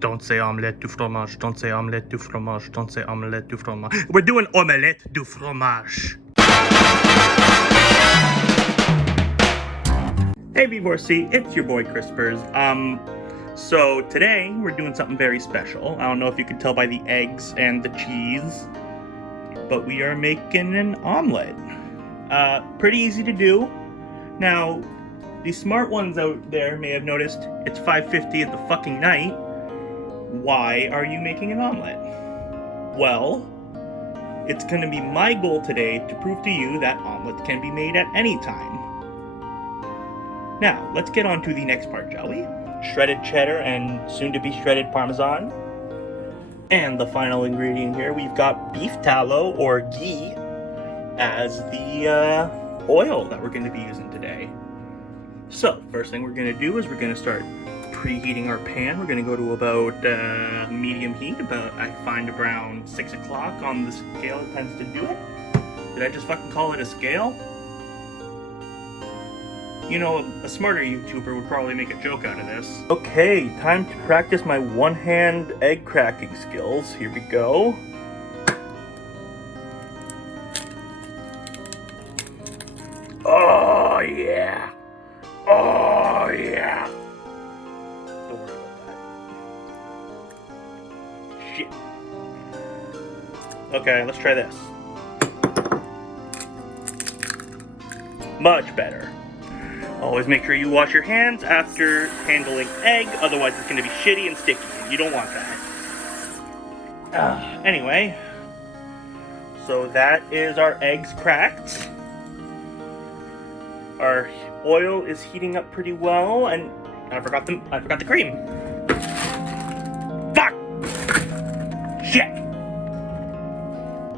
Don't say omelette du fromage. Don't say omelette du fromage. Don't say omelette du fromage. We're doing omelette du fromage. Hey V4C, it's your boy Crisperz. So today we're doing something very special. I don't know if you can tell by the eggs and the cheese, but we are making an omelet. Pretty easy to do. Now, the smart ones out there may have noticed it's 5:50 at the fucking night. Why are you making an omelet? Well, it's going to be my goal today to prove to you that omelets can be made at any time. Now, let's get on to the next part, shall we? Shredded cheddar and soon-to-be shredded Parmesan. And the final ingredient here, we've got beef tallow or ghee as the oil that we're going to be using today. So, first thing we're going to do is we're going to start preheating our pan. We're going to go to about medium heat, I find around 6 o'clock on the scale it tends to do it. Did I just fucking call it a scale? You know, a smarter YouTuber would probably make a joke out of this. Okay, time to practice my one-hand egg cracking skills. Here we go. Oh yeah! Oh yeah! Don't worry about that. Shit. Okay, let's try this. Much better. Always make sure you wash your hands after handling egg, otherwise it's going to be shitty and sticky. You don't want that. Anyway, so that is our eggs cracked. Our oil is heating up pretty well, and I forgot the cream. Fuck! Shit!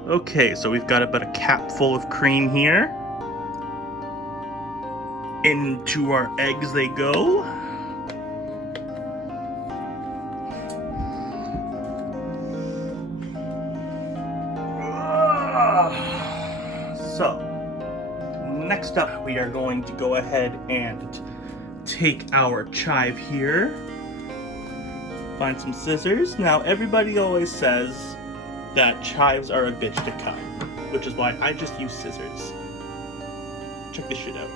Okay, so we've got about a cap full of cream here. Into our eggs they go. So, next up we are going to go ahead and take our chive here. Find some scissors. Now, everybody always says that chives are a bitch to cut, which is why I just use scissors. Check this shit out.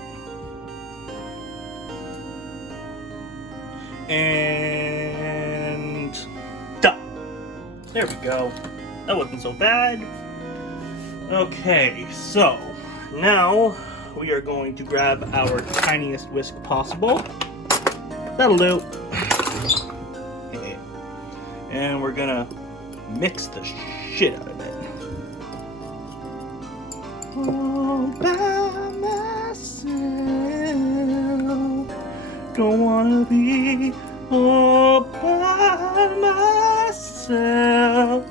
And done. There we go. That wasn't so bad. Okay, so now we are going to grab our tiniest whisk possible. That'll do. And we're gonna mix the shit out of it. All by myself. Don't wanna be all by myself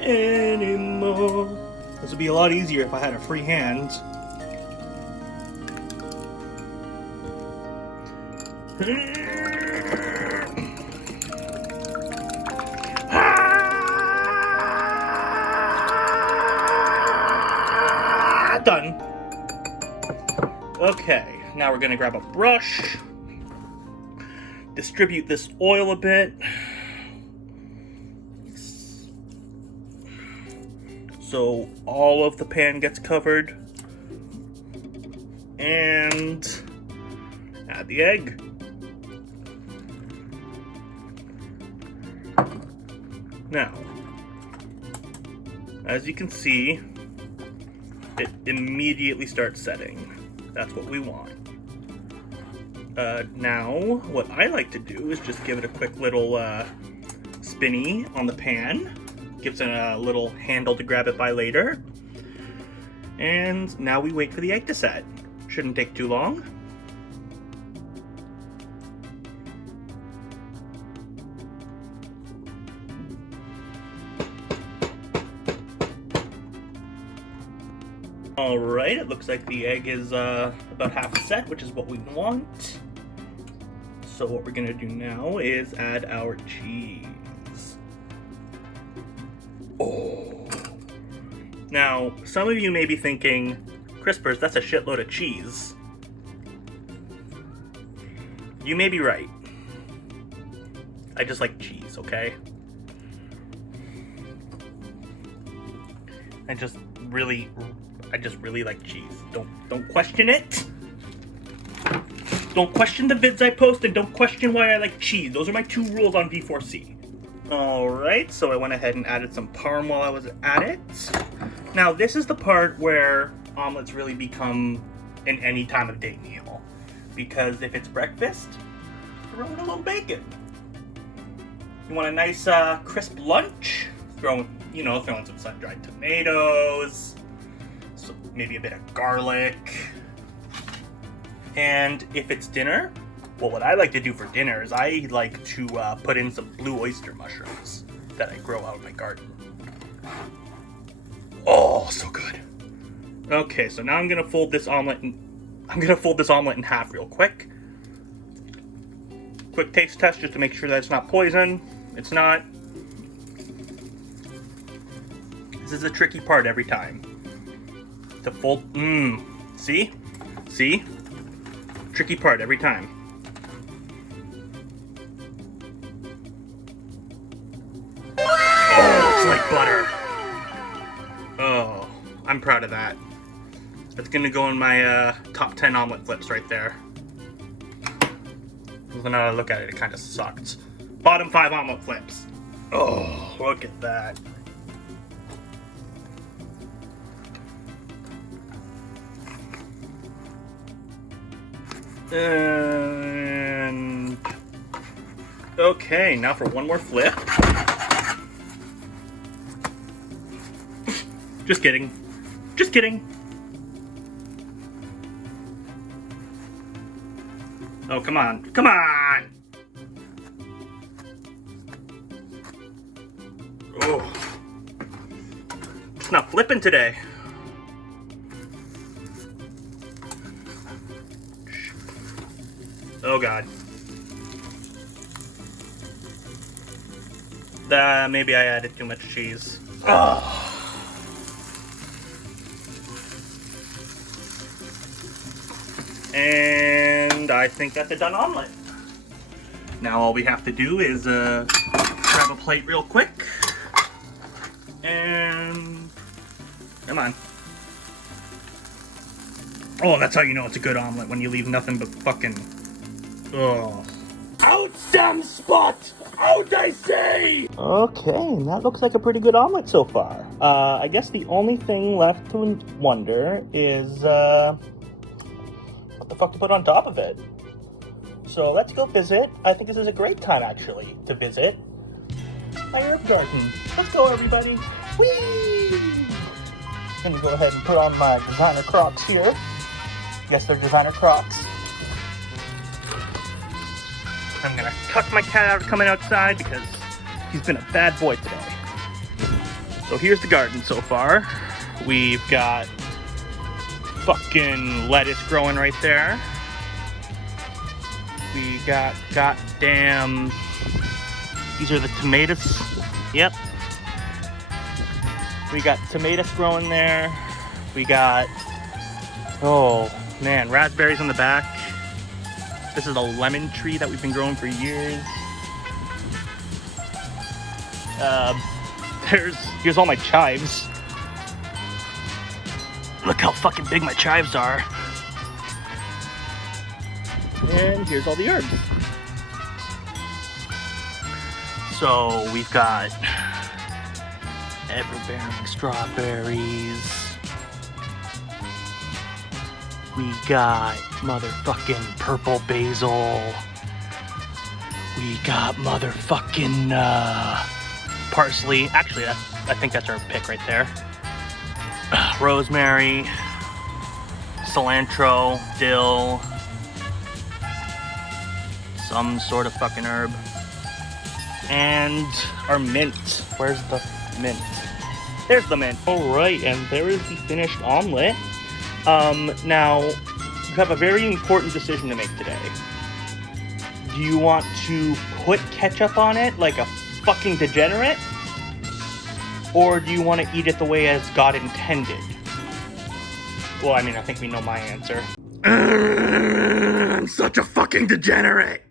anymore. This would be a lot easier if I had a free hand. Done. Okay, now we're gonna grab a brush. Distribute this oil a bit so all of the pan gets covered, and add the egg. Now, as you can see, it immediately starts setting. That's what we want. Now, what I like to do is just give it a quick little spinny on the pan. Gives it a little handle to grab it by later. And now we wait for the egg to set. Shouldn't take too long. Alright, it looks like the egg is about half set, which is what we want. So what we're gonna do now is add our cheese. Oh. Now, some of you may be thinking, Crisperz, that's a shitload of cheese. You may be right. I just like cheese. cheese, okay? I just really like cheese. Don't question it. Don't question the vids I post, and don't question why I like cheese. Those are my 2 rules on V4C. Alright, so I went ahead and added some parm while I was at it. Now, this is the part where omelets really become an any time of day meal. Because if it's breakfast, throw in a little bacon. You want a nice crisp lunch? Throw in some sun-dried tomatoes, so maybe a bit of garlic. And if it's dinner, well, what I like to do for dinner is I like to put in some blue oyster mushrooms that I grow out in my garden. Oh, so good. Okay, so now I'm gonna fold this omelet in half real quick. Quick taste test just to make sure that it's not poison. It's not. This is a tricky part every time. To fold. See? See? Tricky part every time. Oh, it's like butter. Oh, I'm proud of that. That's gonna go in my top 10 omelet flips right there. Now that I look at it, it kind of sucked. Bottom 5 omelet flips. Oh, look at that. And okay, now for one more flip. Just kidding. Just kidding. Oh, come on. Come on! Oh. It's not flipping today. Oh god. Maybe I added too much cheese. Oh. And I think that's a done omelet. Now all we have to do is grab a plate real quick. And come on. Oh, that's how you know it's a good omelet, when you leave nothing but fucking. Oh. Out, damn spot! Out, I say! Okay, that looks like a pretty good omelet so far. I guess the only thing left to wonder is, what the fuck to put on top of it. So let's go visit. I think this is a great time, actually, to visit my herb garden. Let's go, everybody. Whee! I'm gonna go ahead and put on my designer Crocs here. Yes, they're designer Crocs. I'm gonna tuck my cat out coming outside because he's been a bad boy today. So here's the garden so far. We've got fucking lettuce growing right there. We got goddamn. These are the tomatoes. Yep. We got tomatoes growing there. We got. Oh man, raspberries in the back. This is a lemon tree that we've been growing for years. Here's all my chives. Look how fucking big my chives are. And here's all the herbs. So we've got ever-bearing strawberries. We got motherfucking purple basil. We got motherfucking parsley. Actually, I think that's our pick right there. Rosemary, cilantro, dill, some sort of fucking herb, and our mint. Where's the mint? There's the mint. All right, and there is the finished omelet. Now, you have a very important decision to make today. Do you want to put ketchup on it like a fucking degenerate? Or do you want to eat it the way as God intended? Well, I mean, I think we know my answer. I'm such a fucking degenerate!